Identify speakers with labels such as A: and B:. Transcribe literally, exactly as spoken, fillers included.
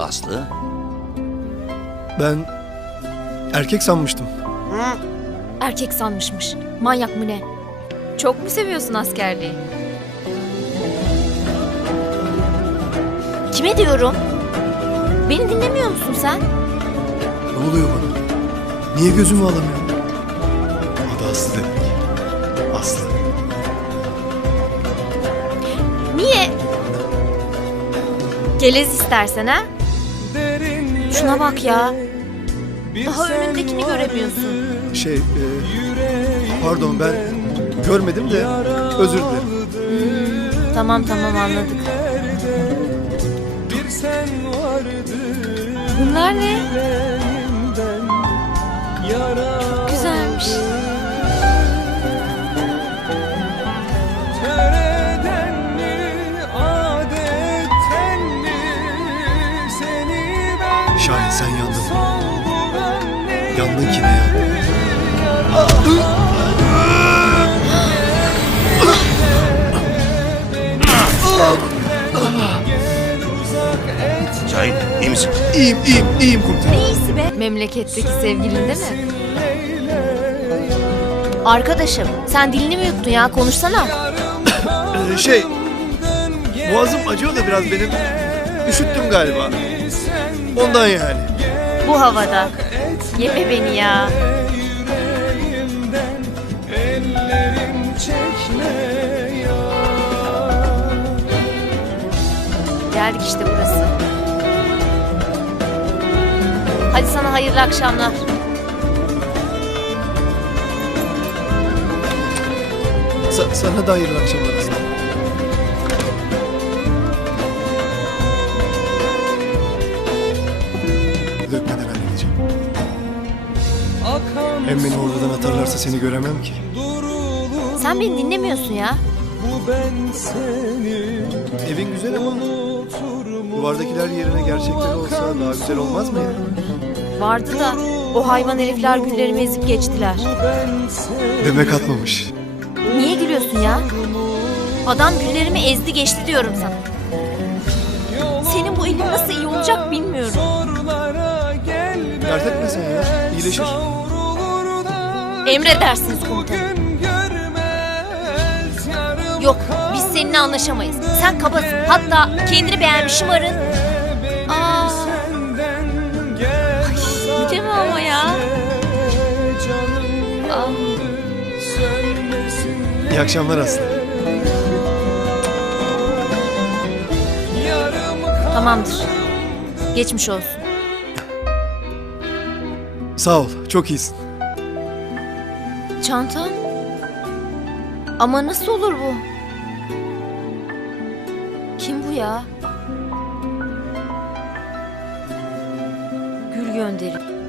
A: Aslı?
B: Ben erkek sanmıştım.
C: Erkek sanmışmış. Manyak mı ne? Çok mu seviyorsun askerliği? Kime diyorum? Beni dinlemiyor musun sen?
B: Ne oluyor bana? Niye gözümü alamıyorum? Adı Aslı demek. Aslı.
C: Niye? Gelez istersen ha? Şuna bak ya. Daha önündekini göremiyorsun.
B: Şey, e, pardon ben görmedim de özür dilerim.
C: Hmm, tamam tamam anladık. Bunlar ne? Çok güzelmiş.
B: Şahin sen yandın. Yandın ki ne yandın?
A: Şahin iyi misin?
B: İyiyim, iyiyim, iyiyim komutanım.
C: Ne iyisi be? Memleketteki sevgilin değil mi? Arkadaşım sen dilini mi yuttun ya? Konuşsana.
B: Ee, şey, boğazım acıyor da biraz benim. Üşüttüm galiba. Ondan yani.
C: Bu havada. Yeme beni ya. Geldik işte burası. Hadi sana hayırlı akşamlar.
B: Sa- sana da hayırlı akşamlar Aslı. Dökmeden halledeceğim. Hem beni oradan atarlarsa seni göremem ki.
C: Sen beni dinlemiyorsun ya.
B: Evin güzel ama duvardakiler yerine gerçekleri olsa daha güzel olmaz mı ya?
C: Vardı da o hayvan herifler güllerimi ezip geçtiler.
B: Demek atmamış.
C: Niye gülüyorsun ya? Adam güllerimi ezdi geçti diyorum sana. Senin bu elin nasıl iyi olacak bilmiyorum.
B: Dert etme sen ya. İyileşir.
C: Emredersiniz komutanım. Yok biz seninle anlaşamayız. Sen kabasın. Hatta kendini beğenmiş şımarın. Aa. Ay, değil mi ama ya? Aa.
B: İyi akşamlar Aslı.
C: Tamamdır. Geçmiş olsun.
B: Sağ ol. Çok iyisin.
C: Çantam? Ama nasıl olur bu? Kim bu ya? Gül gönderi.